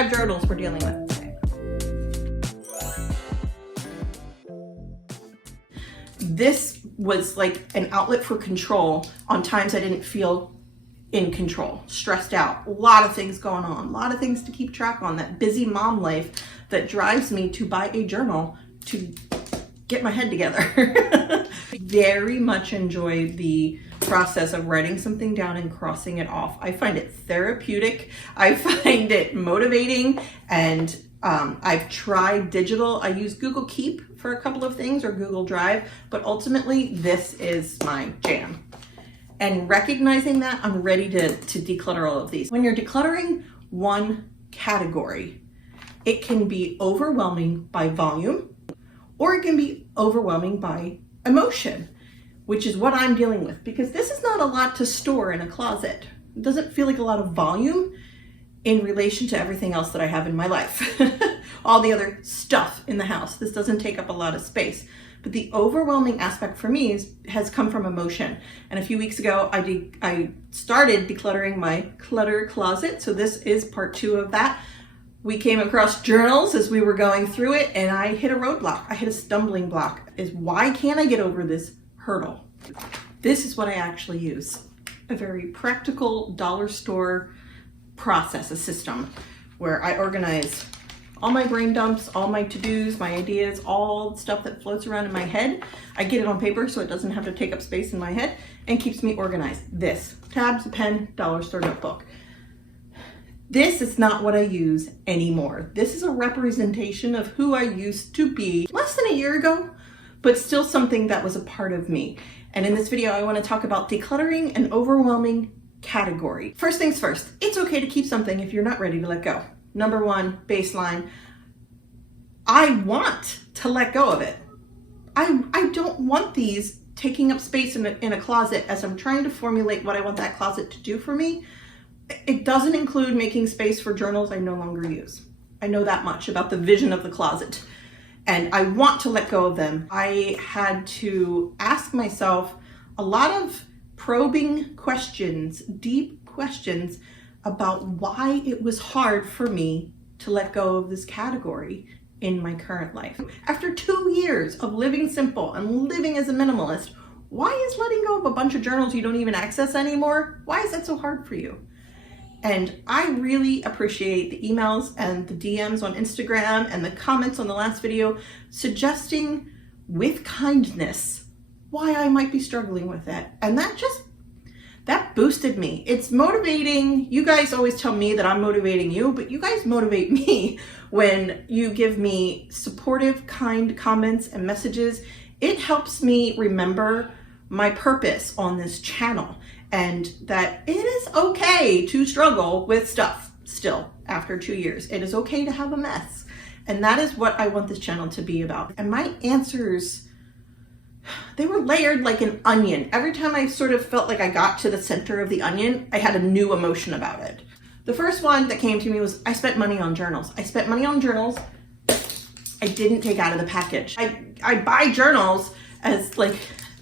5 journals we're dealing with today. This was like an outlet for control on times I didn't feel in control, stressed out, a lot of things going on, a lot of things to keep track on, that busy mom life that drives me to buy a journal to get my head together. Very much enjoy the process of writing something down and crossing it off. I find it therapeutic. I find it motivating, and I've tried digital. I use Google Keep for a couple of things, or Google Drive, but ultimately this is my jam. And recognizing that, I'm ready to declutter all of these. When you're decluttering one category, it can be overwhelming by volume, or it can be overwhelming by emotion, which is what I'm dealing with, because this is not a lot to store in a closet. It doesn't feel like a lot of volume in relation to everything else that I have in my life. All the other stuff in the house. This doesn't take up a lot of space. But the overwhelming aspect for me has come from emotion. And a few weeks ago, I started decluttering my clutter closet. So this is part 2 of that. We came across journals as we were going through it, and I hit a roadblock. I hit a stumbling block. Why can't I get over this hurdle? This is what I actually use. A very practical dollar store process, a system where I organize all my brain dumps, all my to-dos, my ideas, all the stuff that floats around in my head. I get it on paper so it doesn't have to take up space in my head, and keeps me organized. This, tabs, a pen, dollar store notebook. This is not what I use anymore. This is a representation of who I used to be less than a year ago, but still something that was a part of me. And in this video, I want to talk about decluttering an overwhelming category. First things first, it's okay to keep something if you're not ready to let go. Number 1, baseline. I want to let go of it. I don't want these taking up space in a closet as I'm trying to formulate what I want that closet to do for me. It doesn't include making space for journals I no longer use. I know that much about the vision of the closet, and I want to let go of them. I had to ask myself a lot of probing questions, deep questions, about why it was hard for me to let go of this category in my current life. After 2 years of living simple and living as a minimalist, why is letting go of a bunch of journals you don't even access anymore? Why is that so hard for you? And I really appreciate the emails and the DMs on Instagram and the comments on the last video suggesting with kindness why I might be struggling with it. And that boosted me. It's motivating. You guys always tell me that I'm motivating you, but you guys motivate me when you give me supportive, kind comments and messages. It helps me remember my purpose on this channel, and that it is okay to struggle with stuff still after 2 years. It is okay to have a mess. And that is what I want this channel to be about. And my answers, they were layered like an onion. Every time I sort of felt like I got to the center of the onion, I had a new emotion about it. The first one that came to me was I spent money on journals. I spent money on journals I didn't take out of the package. I buy journals as like,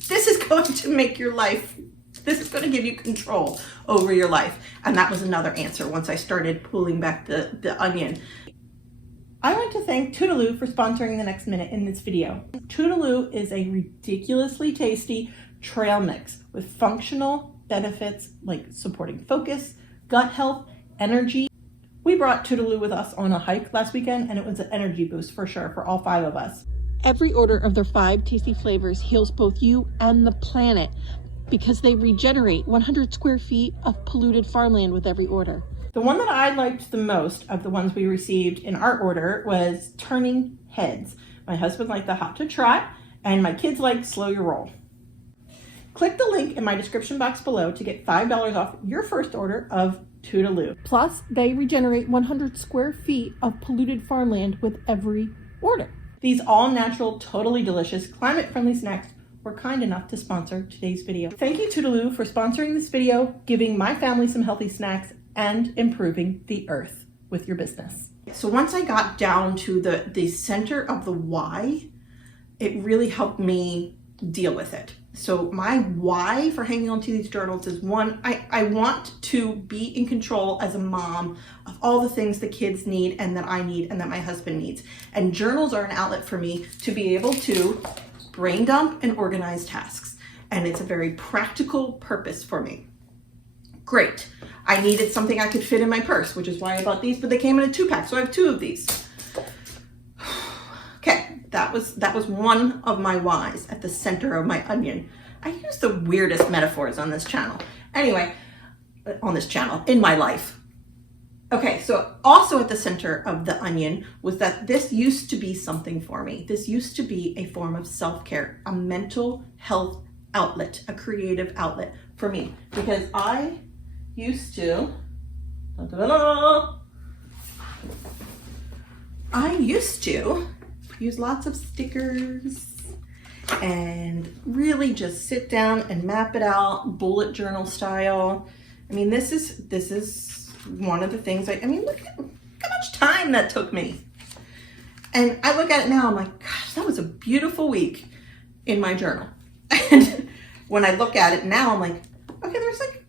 this is going to make your life, this is going to give you control over your life. And that was another answer once I started pulling back the onion. I want to thank Toodaloo for sponsoring the next minute in this video. Toodaloo is a ridiculously tasty trail mix with functional benefits like supporting focus, gut health, energy. We brought Toodaloo with us on a hike last weekend, and it was an energy boost for sure for all 5 of us. Every order of their 5 tasty flavors heals both you and the planet because they regenerate 100 square feet of polluted farmland with every order. The one that I liked the most of the ones we received in our order was Turning Heads. My husband liked the Hot to Trot, and my kids liked Slow Your Roll. Click the link in my description box below to get $5 off your first order of Toodaloo. Plus, they regenerate 100 square feet of polluted farmland with every order. These all-natural, totally delicious, climate-friendly snacks were kind enough to sponsor today's video. Thank you, Toodaloo, for sponsoring this video, giving my family some healthy snacks, and improving the earth with your business. So once I got down to the center of the why, it really helped me deal with it. So my why for hanging on to these journals is one, I want to be in control as a mom of all the things the kids need and that I need and that my husband needs. And journals are an outlet for me to be able to brain dump and organize tasks. And it's a very practical purpose for me. Great. I needed something I could fit in my purse, which is why I bought these, but they came in a 2-pack, so I have 2 of these. Okay, that was one of my whys at the center of my onion. I use the weirdest metaphors on this channel. Anyway, on this channel, in my life. Okay, so also at the center of the onion was that this used to be something for me. This used to be a form of self-care, a mental health outlet, a creative outlet for me. Because I used to, use lots of stickers and really just sit down and map it out, bullet journal style. I mean, this is one of the things I mean, look at how much time that took me. And I look at it now, I'm like, gosh, that was a beautiful week in my journal. And when I look at it now, I'm like, okay, there's like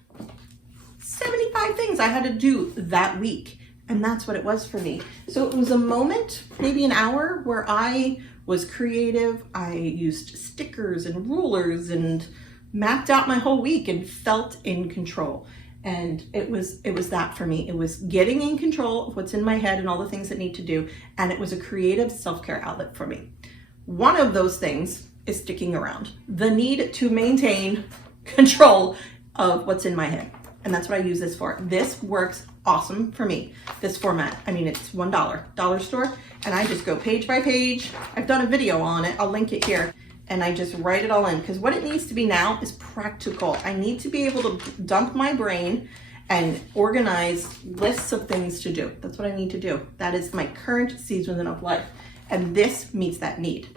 75 things I had to do that week. And that's what it was for me. So it was a moment, maybe an hour, where I was creative. I used stickers and rulers and mapped out my whole week and felt in control. And it was that for me. It was getting in control of what's in my head and all the things that need to do. And it was a creative self-care outlet for me. One of those things is sticking around. The need to maintain control of what's in my head. And that's what I use this for. This works awesome for me, this format. I mean, it's $1, dollar store, and I just go page by page. I've done a video on it. I'll link it here. And I just write it all in, because what it needs to be now is practical. I need to be able to dump my brain and organize lists of things to do. That's what I need to do. That is my current season of life. And this meets that need.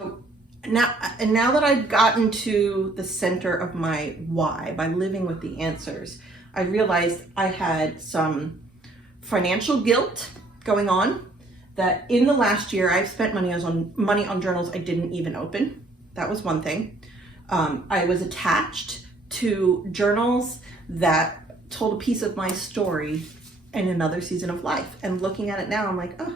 Now that I've gotten to the center of my why by living with the answers, I realized I had some financial guilt going on, that in the last year I've spent money on journals I didn't even open. That was one thing. I was attached to journals that told a piece of my story in another season of life. And looking at it now, I'm like, oh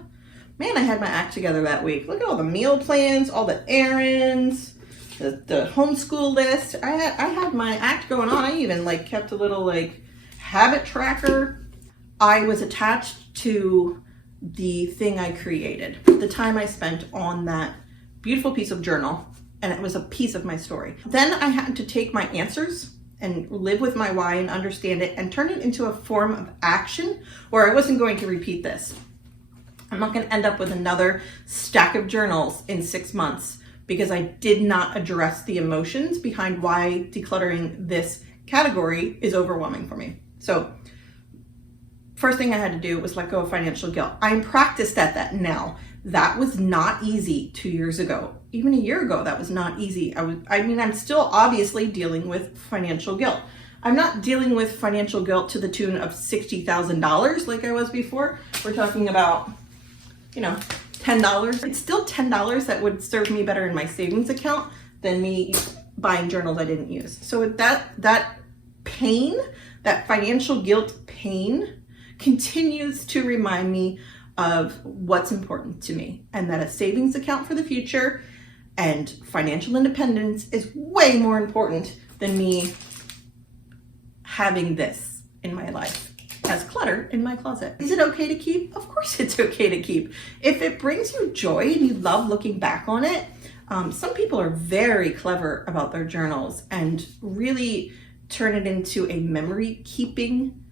man, I had my act together that week. Look at all the meal plans, all the errands, the homeschool list. I had my act going on. I even like kept a little like habit tracker. I was attached to the thing I created, the time I spent on that beautiful piece of journal, and it was a piece of my story. Then I had to take my answers and live with my why and understand it and turn it into a form of action where I wasn't going to repeat this. I'm not going to end up with another stack of journals in 6 months because I did not address the emotions behind why decluttering this category is overwhelming for me. So first thing I had to do was let go of financial guilt. I'm practiced at that now. That was not easy 2 years ago. Even a year ago, that was not easy. I'm still obviously dealing with financial guilt. I'm not dealing with financial guilt to the tune of $60,000 like I was before. We're talking about, $10. It's still $10 that would serve me better in my savings account than me buying journals I didn't use. So that pain, that financial guilt pain, continues to remind me of what's important to me, and that a savings account for the future and financial independence is way more important than me having this in my life as clutter in my closet. Is it okay to keep? Of course it's okay to keep. If it brings you joy and you love looking back on it, some people are very clever about their journals and really turn it into a memory keeping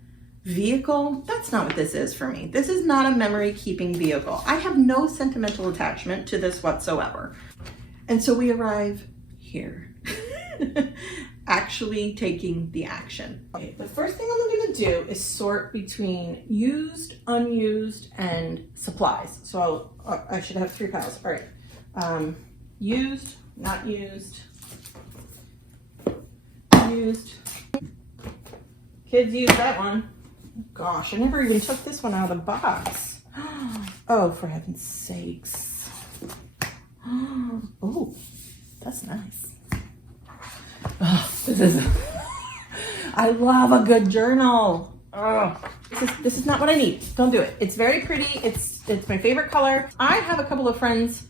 vehicle. That's not what this is for me. This is not a memory keeping vehicle. I have no sentimental attachment to this whatsoever. And so we arrive here. Actually taking the action. Okay, the first thing I'm going to do is sort between used, unused, and supplies. So I should have 3 piles. All right. Used, not used, used. Kids use that one. Gosh, I never even took this one out of the box. Oh, for heaven's sakes. Oh, that's nice. Ugh. This is, I love a good journal. Ugh. This is not what I need. Don't do it. It's very pretty. It's my favorite color. I have a couple of friends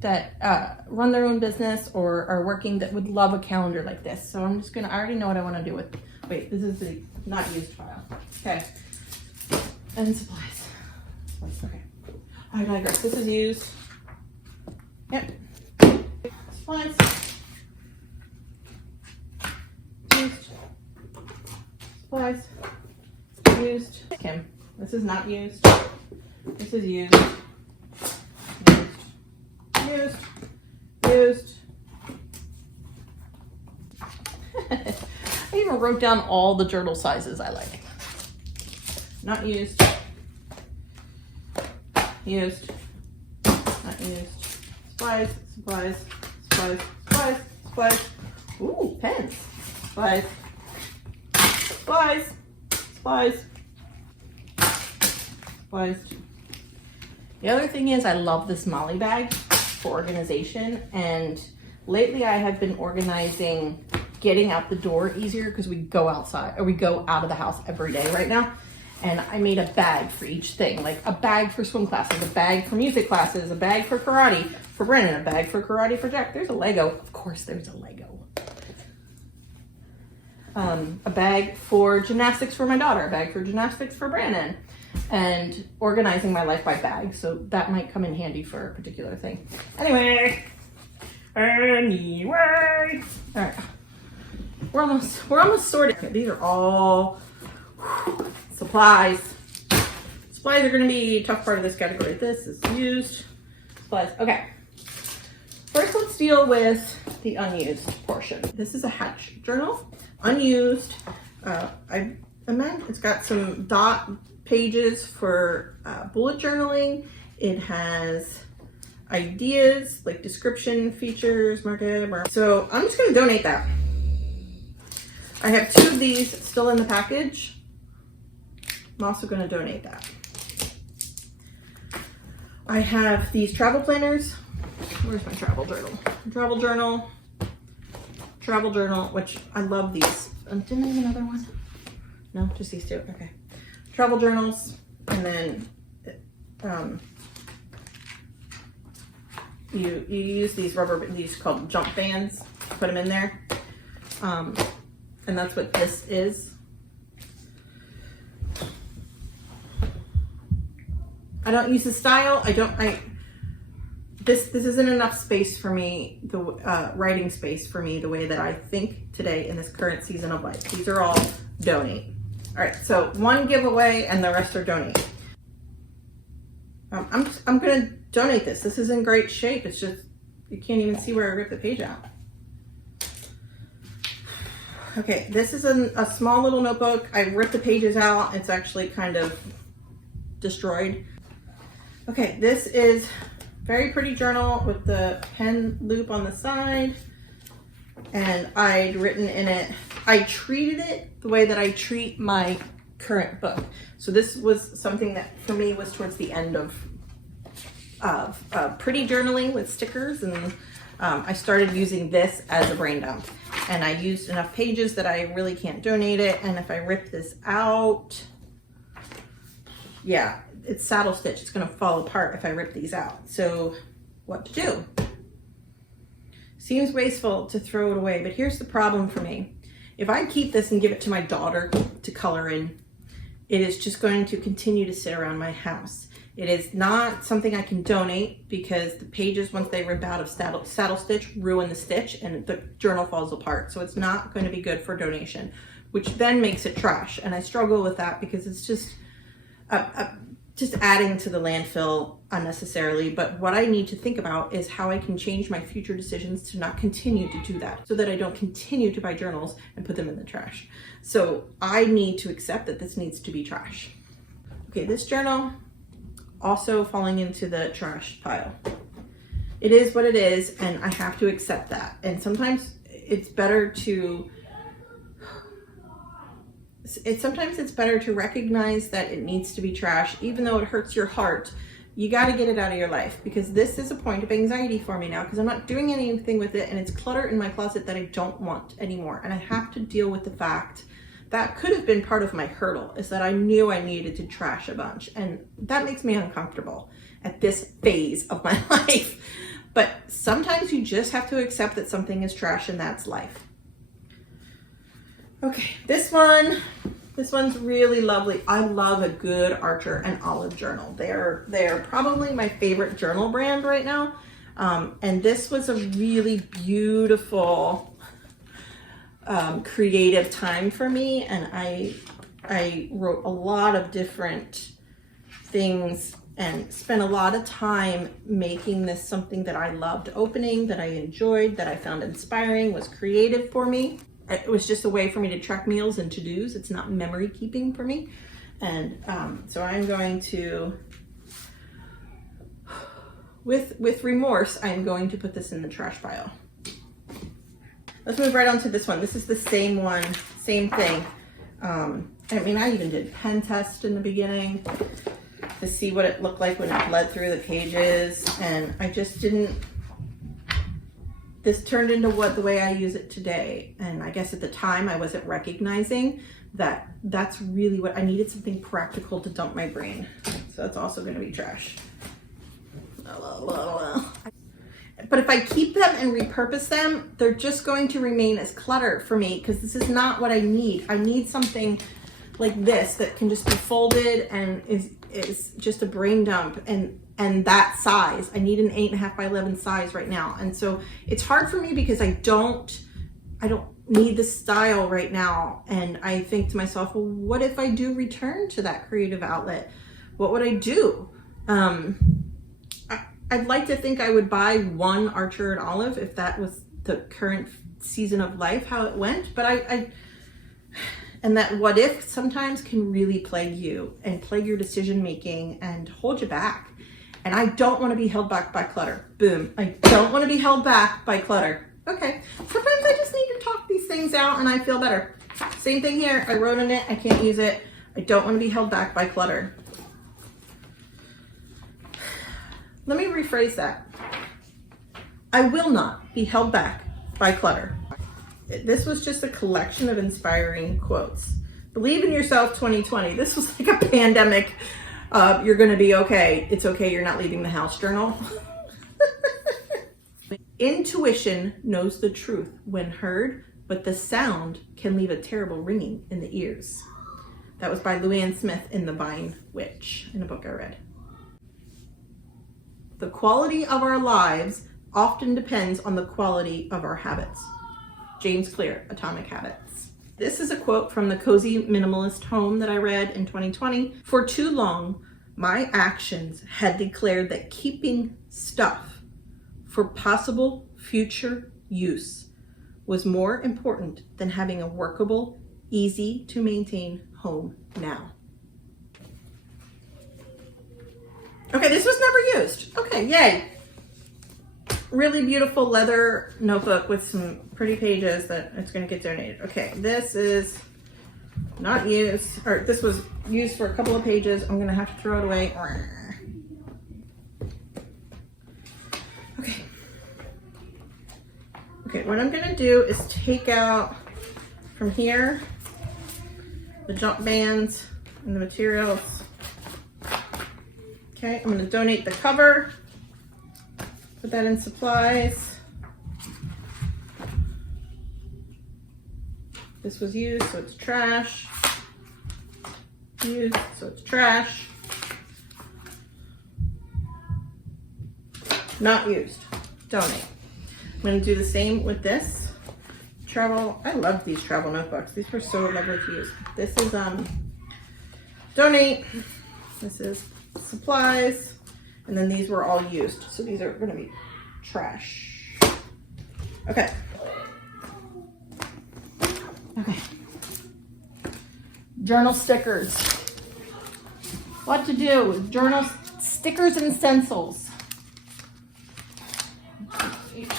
that run their own business or are working that would love a calendar like this. So I'm just gonna, I already know what I wanna do with, wait, this is the not used file. Okay, and supplies. Okay, I digress. This is used. Yep. Supplies. Used. Supplies. Used. Kim. This is not used. This is used. Used. Used. I even wrote down all the journal sizes I like. Not used. Used. Not used. Supplies. Supplies. Supplies. Supplies. Supplies. Ooh, pens. Supplies. Supplies. Supplies. Supplies. The other thing is I love this Molly bag for organization, and lately I have been organizing getting out the door easier because we go outside or we go out of the house every day right now. And I made a bag for each thing, like a bag for swim classes, a bag for music classes, a bag for karate for Brennan, a bag for karate for Jack. There's a Lego. Of course there's a Lego. A bag for gymnastics for my daughter, a bag for gymnastics for Brandon, and organizing my life by bag. So that might come in handy for a particular thing. Anyway. All right. We're almost sorted. Okay, these are all supplies. Supplies are going to be a tough part of this category. This is used. Supplies. Okay. First, let's deal with the unused portion. This is a Hatch journal. Unused. I imagine it's got some dot pages for bullet journaling. It has ideas like description, features, market. So I'm just going to donate that. I have 2 of these still in the package. I'm also going to donate that. I have these travel planners. Where's my travel journal? Travel journal. Travel journal, which I love these. Didn't I have another one? No, just these 2. Okay. Travel journals, and then you use these these called jump bands. Put them in there, and that's what this is. I don't use the style. This isn't enough space for me, the writing space for me, the way that I think today in this current season of life. These are all donate. All right, so 1 giveaway and the rest are donate. I'm gonna donate this. This is in great shape. It's just, you can't even see where I ripped the page out. Okay, this is a small little notebook. I ripped the pages out. It's actually kind of destroyed. Okay, this is very pretty journal with the pen loop on the side. And I'd written in it, I treated it the way that I treat my current book. So this was something that for me was towards the end of pretty journaling with stickers, and I started using this as a brain dump. And I used enough pages that I really can't donate it. And if I rip this out, yeah, it's saddle stitch. It's gonna fall apart if I rip these out. So what to do? Seems wasteful to throw it away, but here's the problem for me. If I keep this and give it to my daughter to color in, it is just going to continue to sit around my house. It is not something I can donate because the pages, once they rip out of saddle stitch, ruin the stitch and the journal falls apart. So it's not going to be good for donation, which then makes it trash. And I struggle with that because it's just adding to the landfill unnecessarily. But what I need to think about is how I can change my future decisions to not continue to do that, so that I don't continue to buy journals and put them in the trash. So I need to accept that this needs to be trash. Okay, this journal also falling into the trash pile. It is what it is, and I have to accept that. And sometimes it's better to recognize that it needs to be trash, even though it hurts your heart you got to get it out of your life, because this is a point of anxiety for me now, because I'm not doing anything with it and it's clutter in my closet that I don't want anymore. And I have to deal with the fact that could have been part of my hurdle, is that I knew I needed to trash a bunch, and that makes me uncomfortable at this phase of my life. But sometimes you just have to accept that something is trash, and that's life. Okay, this one's really lovely. I love a good Archer and Olive journal. They're probably my favorite journal brand right now. And this was a really beautiful, creative time for me. And I wrote a lot of different things and spent a lot of time making this something that I loved opening, that I enjoyed, that I found inspiring, was creative for me. It was just a way for me to track meals and to-dos. It's not memory keeping for me. And so I'm going to, with remorse, I'm going to put this in the trash pile. Let's move right on to this one. This is the same one, same thing. I mean, I even did pen test in the beginning to see what it looked like when it bled through the pages. And I just didn't, this turned into the way I use it today. And I guess at the time I wasn't recognizing that that's really what I needed, something practical to dump my brain. So that's also going to be trash. But if I keep them and repurpose them, they're just going to remain as clutter for me, because this is not what I need. I need something like this that can just be folded and is just a brain dump, and that size. I need an 8.5 by 11 size right now. And so it's hard for me because I don't need the style right now. And I think to myself, well, what if I do return to that creative outlet? What would I do? I'd like to think I would buy one Archer and Olive if that was the current season of life, how it went. But and that what if sometimes can really plague you and plague your decision making and hold you back. And I don't want to be held back by clutter. Boom. I don't want to be held back by clutter. Okay. Sometimes I just need to talk these things out and I feel better. Same thing here. I wrote in it. I can't use it. I don't want to be held back by clutter. Let me rephrase that. I will not be held back by clutter. This was just a collection of inspiring quotes. Believe in yourself 2020. This was like a pandemic. You're going to be okay. It's okay. You're not leaving the house journal. Intuition knows the truth when heard, but the sound can leave a terrible ringing in the ears. That was by Louanne Smith in The Vine Witch, in a book I read. The quality of our lives often depends on the quality of our habits. James Clear, Atomic Habits. This is a quote from the Cozy Minimalist Home that I read in 2020. For too long, my actions had declared that keeping stuff for possible future use was more important than having a workable, easy to maintain home now. Okay, this was never used. Okay, yay. Really beautiful leather notebook with some pretty pages that it's going to get donated. Okay, this is not used, or this was used for a couple of pages. I'm going to have to throw it away. Okay. Okay, what I'm going to do is take out from here the jump bands and the materials. Okay, I'm going to donate the cover. Put that in supplies. This was used, so it's trash. Used, so it's trash. Not used. Donate. I'm going to do the same with this. Travel. I love these travel notebooks. These were so lovely to use. This is donate. This is supplies. And then these were all used. So these are going to be trash. Okay. Okay. Journal stickers. What to do with journal stickers and stencils.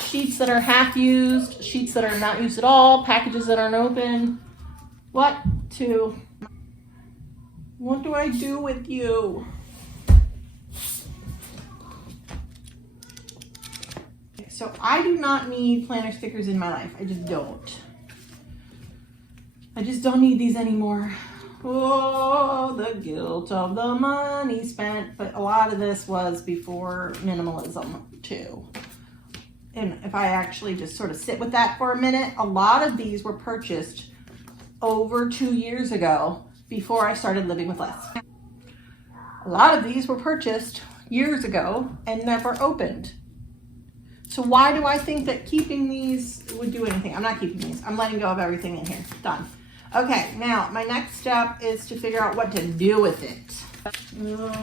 Sheets that are half used, sheets that are not used at all, packages that aren't open. What do I do with you? so I do not need planner stickers in my life. I just don't. I just don't need these anymore. Oh, the guilt of the money spent. But a lot of this was before minimalism too. And if I actually just sort of sit with that for a minute, a lot of these were purchased over 2 years ago before I started living with less. A lot of these were purchased years ago and never opened. So why do I think that keeping these would do anything? I'm not keeping these. I'm letting go of everything in here. Done. Okay, now my next step is to figure out what to do with it. Who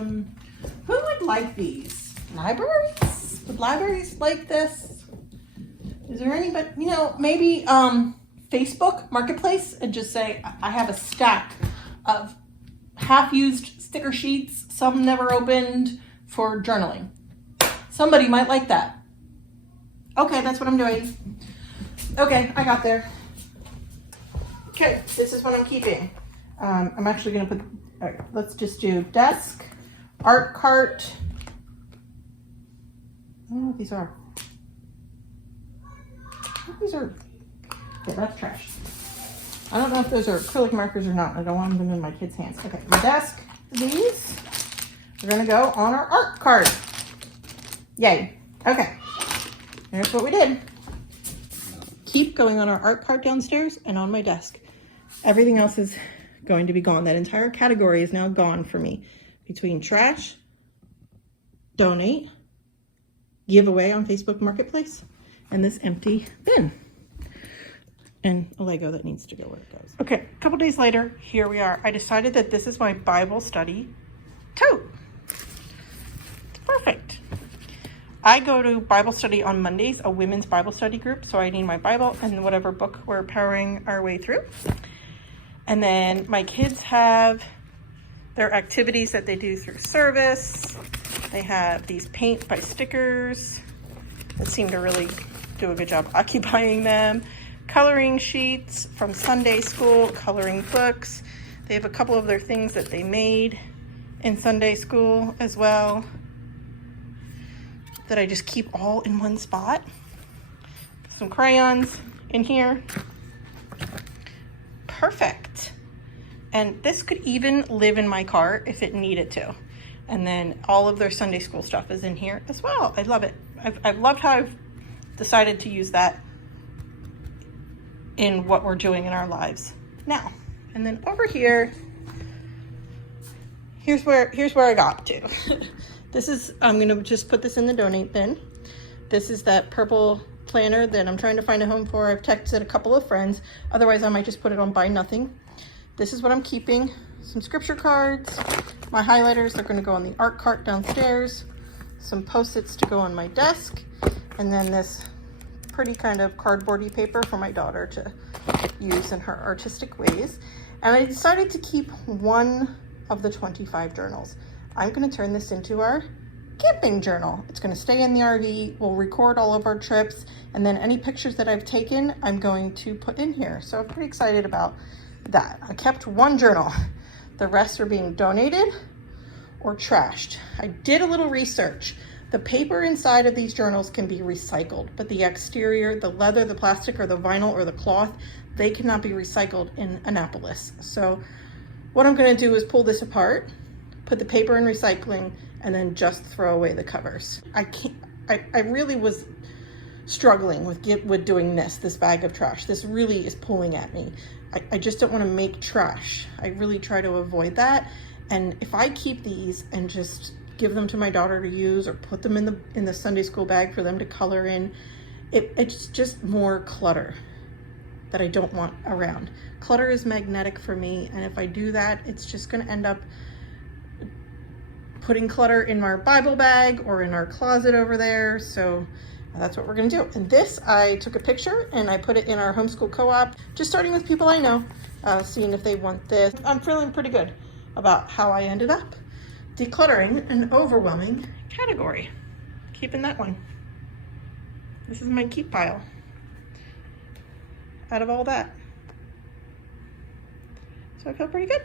would like these? Libraries? Would libraries like this? Is there anybody, you know, maybe Facebook Marketplace, and just say, I have a stack of half-used sticker sheets, some never opened, for journaling. Somebody might like that. Okay, that's what I'm doing. Okay, I got there. Okay, this is what I'm keeping. I'm actually gonna put, all right, let's just do desk, art cart. I don't know what these are. These are, yeah, that's trash. I don't know if those are acrylic markers or not. I don't want them in my kids' hands. Okay, my desk, these are gonna go on our art cart. Yay. Okay, here's what we did. Keep going on our art cart downstairs and on my desk. Everything else is going to be gone. That entire category is now gone for me. Between trash, donate, give away on Facebook Marketplace, and this empty bin. And a Lego that needs to go where it goes. Okay, a couple days later, here we are. I decided that this is my Bible study tote. It's perfect. I go to Bible study on Mondays, a women's Bible study group, so I need my Bible and whatever book we're powering our way through. And then my kids have their activities that they do through service. They have these paint by stickers that seem to really do a good job occupying them. Coloring sheets from Sunday school, coloring books. They have a couple of their things that they made in Sunday school as well that I just keep all in one spot. Some crayons in here. Perfect. And this could even live in my car if it needed to. And then all of their Sunday school stuff is in here as well. I love it. I've loved how I've decided to use that in what we're doing in our lives now. And then over here, here's where I got to. This is, I'm gonna just put this in the donate bin. This is that purple planner that I'm trying to find a home for. I've texted a couple of friends. Otherwise, I might just put it on buy nothing. This is what I'm keeping. Some scripture cards. My highlighters are gonna go on the art cart downstairs. Some Post-its to go on my desk. And then this pretty kind of cardboardy paper for my daughter to use in her artistic ways. And I decided to keep one of the 25 journals. I'm going to turn this into our camping journal. It's going to stay in the RV. We'll record all of our trips, and then any pictures that I've taken, I'm going to put in here. So I'm pretty excited about that. I kept one journal. The rest are being donated or trashed. I did a little research. The paper inside of these journals can be recycled, but the exterior, the leather, the plastic, or the vinyl, or the cloth, they cannot be recycled in Annapolis. So what I'm going to do is pull this apart, put the paper in recycling, and then just throw away the covers. I really was struggling with doing this bag of trash. This really is pulling at me. I just don't want to make trash. I really try to avoid that. And if I keep these and just give them to my daughter to use, or put them in the Sunday school bag for them to color in, it's just more clutter that I don't want around. Clutter is magnetic for me, and if I do that, it's just going to end up putting clutter in our Bible bag or in our closet over there. So that's what we're going to do. And this, I took a picture and I put it in our homeschool co-op, just starting with people I know, seeing if they want this. I'm feeling pretty good about how I ended up decluttering an overwhelming category. Keeping that one. This is my keep pile out of all that. So I feel pretty good.